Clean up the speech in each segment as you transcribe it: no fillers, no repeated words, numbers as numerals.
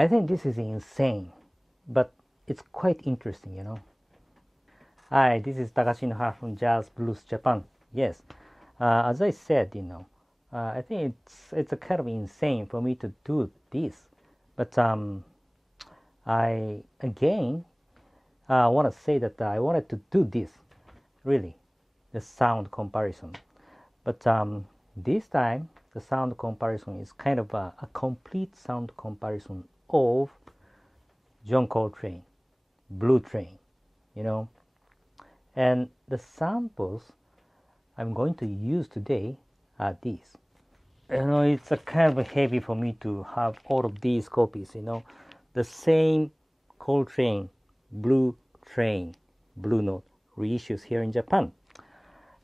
I think this is insane, but it's quite interesting, you know. Hi, this is Takashi Noha from Jazz Blues Japan. Yes, as I said, you know, I think it's a kind of insane for me to do this, but I again want to say that I wanted to do this, really, the sound comparison. But this time, the sound comparison is kind of a complete sound comparison of John Coltrane, Blue Train, you know. And the samples I'm going to use today are these. You know, it's a kind of heavy for me to have all of these copies, you know. The same Coltrane, Blue Train, Blue Note reissues here in Japan.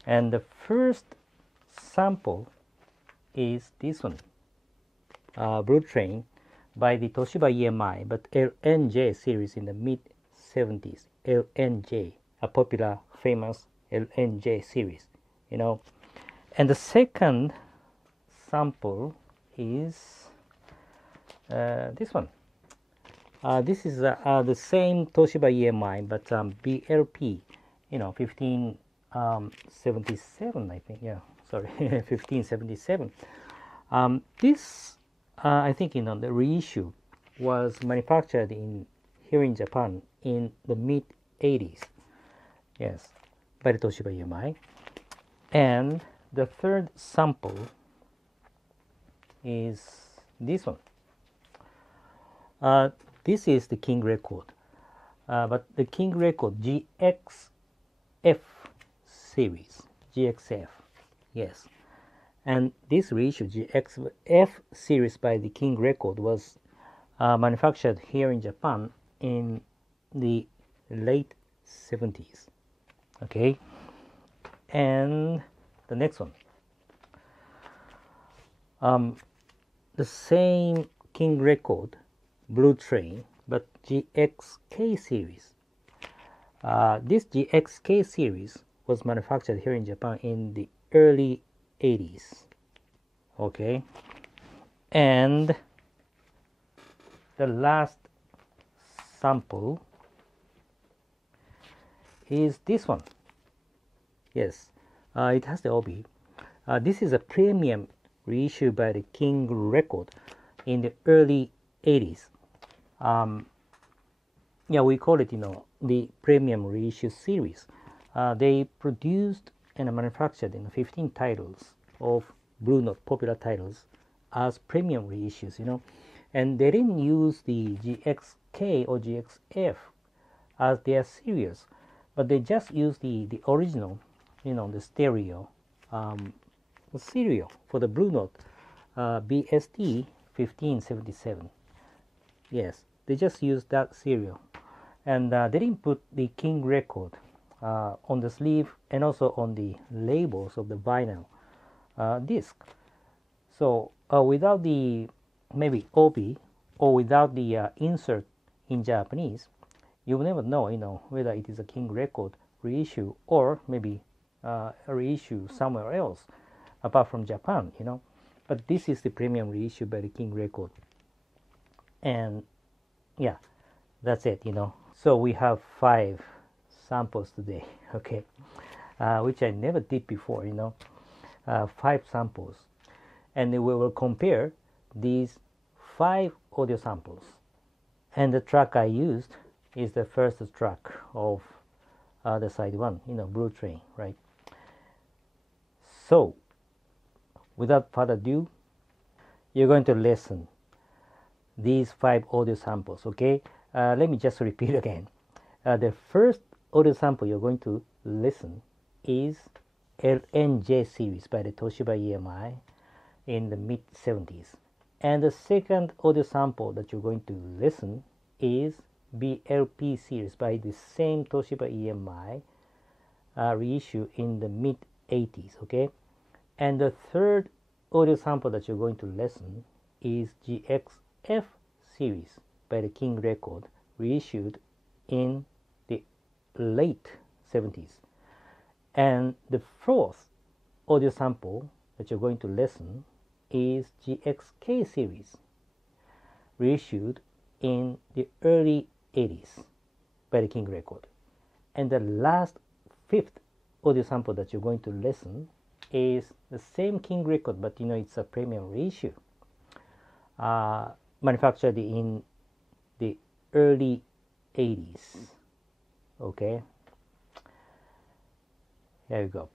And the first sample is this one, Blue Train by the Toshiba EMI, but LNJ series in the mid-70s. LNJ, a popular, famous LNJ series, you know. And the second sample is this one. This is the same Toshiba EMI, but BLP, you know, 1577, I think. Yeah, sorry, 1577. This, I think, you know, the reissue was manufactured here in Japan in the mid-80s. Yes, by the Toshiba EMI. And the third sample is this one. This is the King Record, but the King Record GXF series, GXF, yes. And this reissue GXF series by the King Record was manufactured here in Japan in the late 70s. Okay, and the next one, the same King Record, Blue Train, but GXK series. This GXK series was manufactured here in Japan in the early 80s. Okay, and the last sample is this one. Yes, it has the OB. This is a premium reissue by the King Record in the early 80s. Yeah, we call it, you know, the premium reissue series. They produced and manufactured 15 titles of Blue Note popular titles as premium reissues, you know, and they didn't use the GXK or GXF as their series, but they just used the original, you know, the stereo, the serial for the Blue Note, BST 1577. Yes, they just used that serial, and they didn't put the King Record on the sleeve and also on the labels of the vinyl disc. So without the maybe OB or without the insert in Japanese, you will never know, you know, whether it is a King Record reissue or maybe a reissue somewhere else apart from Japan, you know. But this is the premium reissue by the King Record. And yeah, that's it, you know. So we have 5 samples today, okay, which I never did before, you know. 5 samples, and we will compare these 5 audio samples. And the track I used is the first track of the side 1, you know, Blue Train, right? So without further ado, you're going to listen these 5 audio samples, okay? Let me just repeat again. The first audio sample you're going to listen is LNJ series by the Toshiba EMI in the mid-70s. And the second audio sample that you're going to listen is BLP series by the same Toshiba EMI reissue in the mid-80s, okay? And the third audio sample that you're going to listen is GXF series by the King Record reissued in the late 70s. And the fourth audio sample that you're going to listen is GXK series reissued in the early 80s by the King Record. And the last fifth audio sample that you're going to listen is the same King Record, but it's a premium reissue, manufactured in the early 80s. Okay, here we go.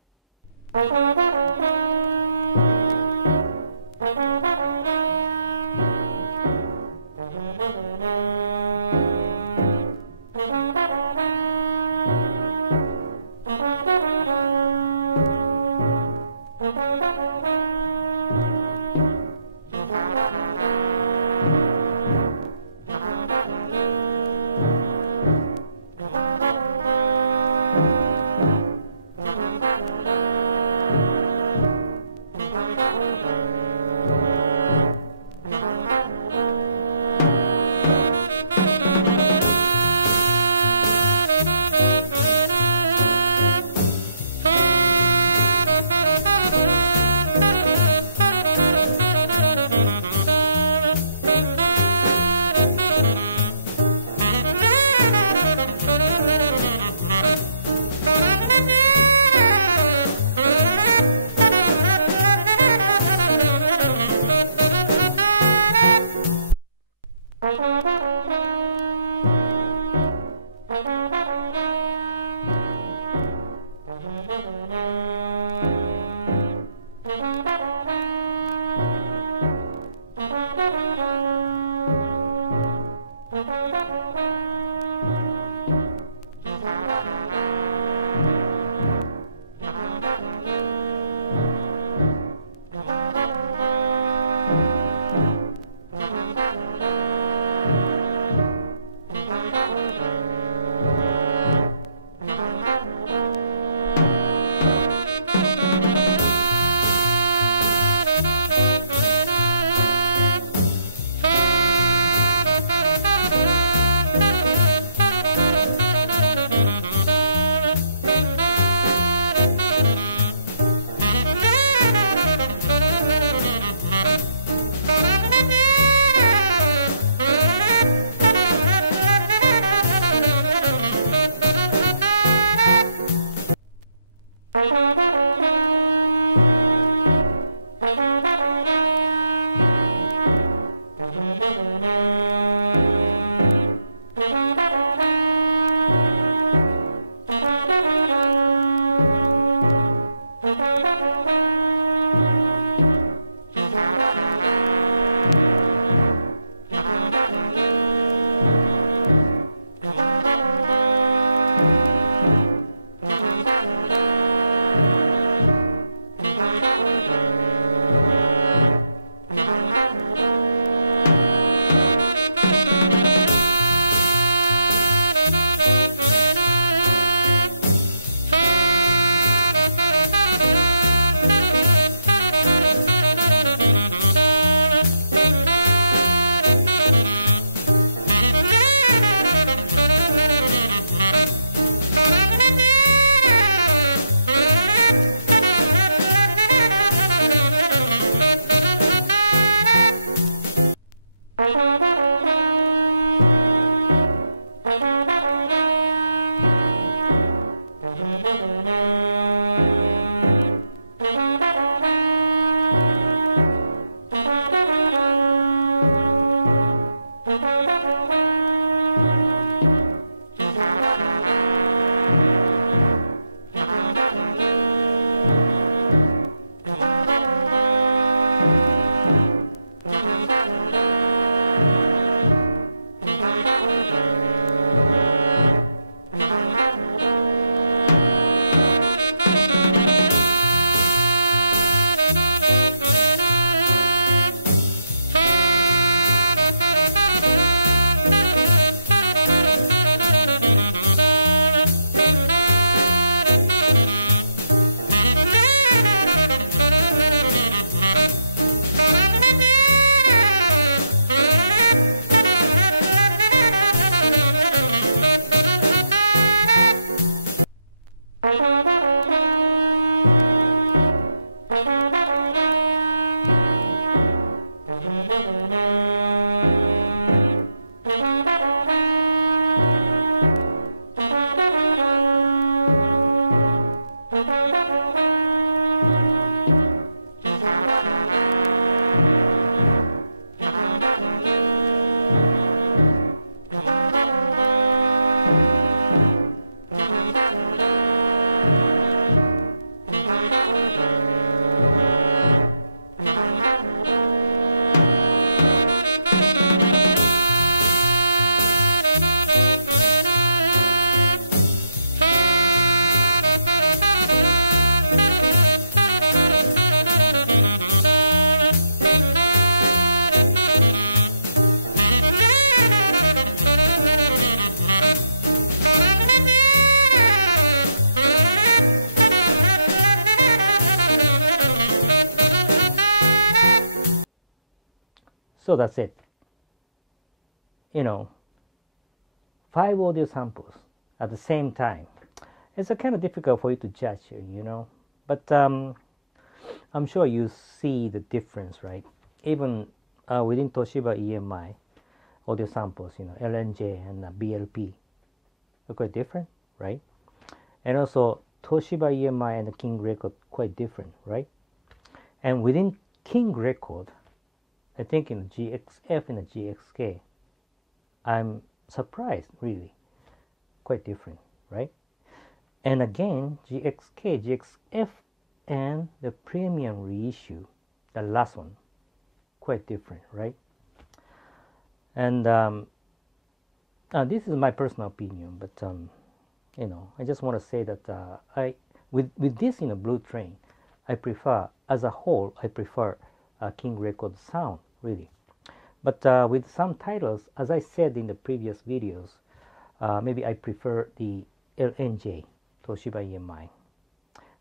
So that's it. 5 audio samples at the same time. It's a kind of difficult for you to judge, but I'm sure you see the difference, right? Even within Toshiba EMI audio samples, LNJ and BLP are quite different, right? And also Toshiba EMI and the King Record quite different, right? And within King Record, I think in the GXF and the GXK, I'm surprised, really, quite different, right? And again, GXK, GXF, and the premium reissue, the last one, quite different, right? And this is my personal opinion, but I just want to say that with this Blue Train, I prefer, as a whole, I prefer King Record sound, really. But with some titles, as I said in the previous videos, maybe I prefer the LNJ, Toshiba EMI.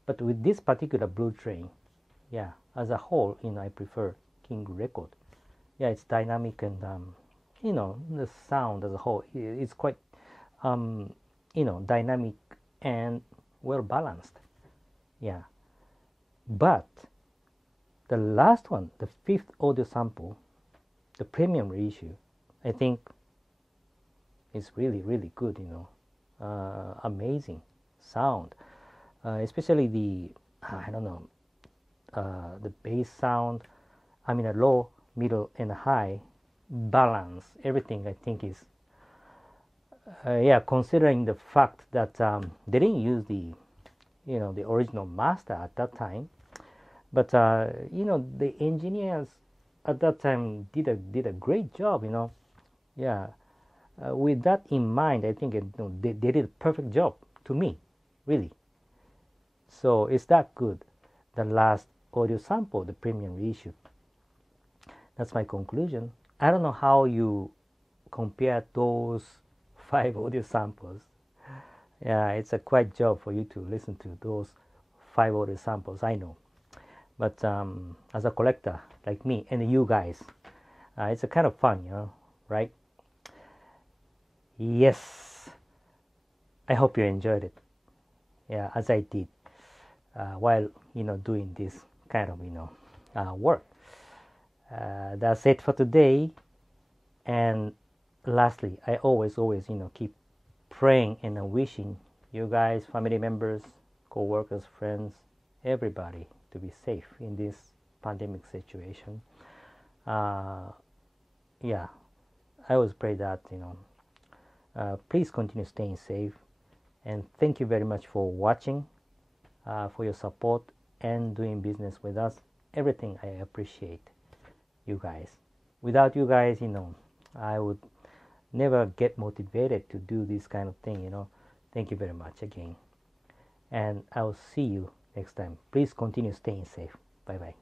But with this particular Blue Train, yeah, as a whole, I prefer King Record. Yeah, it's dynamic and, the sound as a whole is quite, dynamic and well balanced. Yeah. But the last one, the 5th audio sample, the premium reissue, I think is really, really good, amazing sound, especially the, the bass sound, a low, middle, and high balance, everything I think is, considering the fact that they didn't use the, the original master at that time, but, the engineers at that time did a great job, with that in mind, I think they did a perfect job to me, really. So it's that good, the last audio sample, the premium reissue. That's my conclusion. I don't know how you compare those 5 audio samples. Yeah, it's a quite job for you to listen to those 5 audio samples, I know. But as a collector like me and you guys, it's a kind of fun, right? Yes, I hope you enjoyed it. Yeah, as I did while doing this kind of work. That's it for today. And lastly, I always keep praying and wishing you guys, family members, co-workers, friends, everybody to be safe in this pandemic situation. Yeah, I always pray that please continue staying safe, and thank you very much for watching, for your support and doing business with us. Everything, I appreciate you guys. Without you guys, I would never get motivated to do this kind of thing. Thank you very much again, and I'll see you next time. Please continue staying safe. Bye bye.